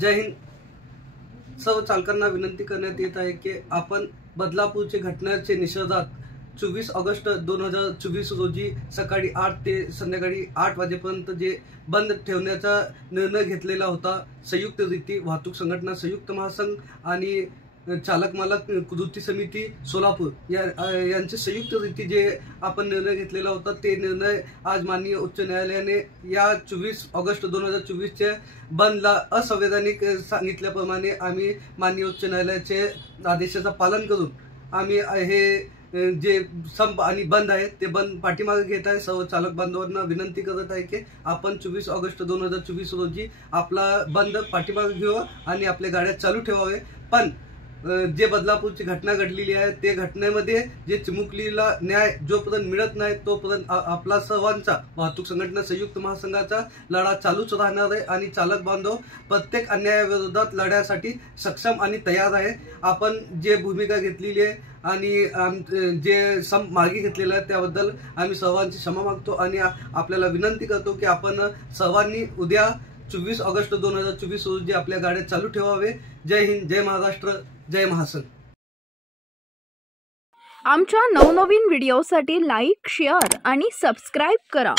जय हिंद। सर्व चालकांना विनंती करण्यात येत आहे की आपण बदलापूरचे घटनेचे निषेधार्थ 24 ऑगस्ट 2024 रोजी सकाळी 8 ते संध्याकाळी 8 वाजेपर्यंत जे बंद ठेवण्याचा निर्णय घेतलेला होता, संयुक्त रीती वाहतूक संघटना संयुक्त महासंघ आणि चालक मालक कृती समिती सोलापूर यांचे संयुक्त रीती जे आपण निर्णय घेतलेला होता, ते निर्णय आज माननीय उच्च न्यायालयाने या 24 ऑगस्ट 2024 चे बंदला असंवैधानिक सांगितल्याप्रमाणे आम्ही माननीय उच्च न्यायालयाचे आदेशाचं पालन करून आम्ही हे जे संप आणि बंद आहे ते बंद पाठीमागे घेत आहे। सर्व चालक बांधवांना विनंती करत आहे की आपण 24 ऑगस्ट 2024 रोजी आपला बंद पाठीमागे घेऊ आणि आपल्या गाड्या चालू ठेवावे। पण जे बदलापूरची घटना घडलेली आहे ते घटनेमध्ये जे चिमुकलीला न्याय जोपर्यंत मिळत नाही तोपर्यंत आपला सर्वांचा वाहतूक संघटना संयुक्त महासंघाचा लढा चालूच राहणार आहे आणि चालक बांधव प्रत्येक अन्यायाविरोधात लढण्यासाठी सक्षम आणि तयार आहे। आपण जे भूमिका घेतलेली आहे आणि जे मार्गी घेतलेला आहे त्याबद्दल आम्ही सर्वांची क्षमा मागतो आणि आपल्याला विनंती करतो की आपण सर्वांनी उद्या 24 ऑगस्ट 2024 रोजी आपल्या गाड्या चालू ठेवावे। जय हिंद, जय महाराष्ट्र, जय महासंघ। आमच्या नवनवीन व्हिडिओसाठी लाईक, शेअर आणि सबस्क्राइब करा।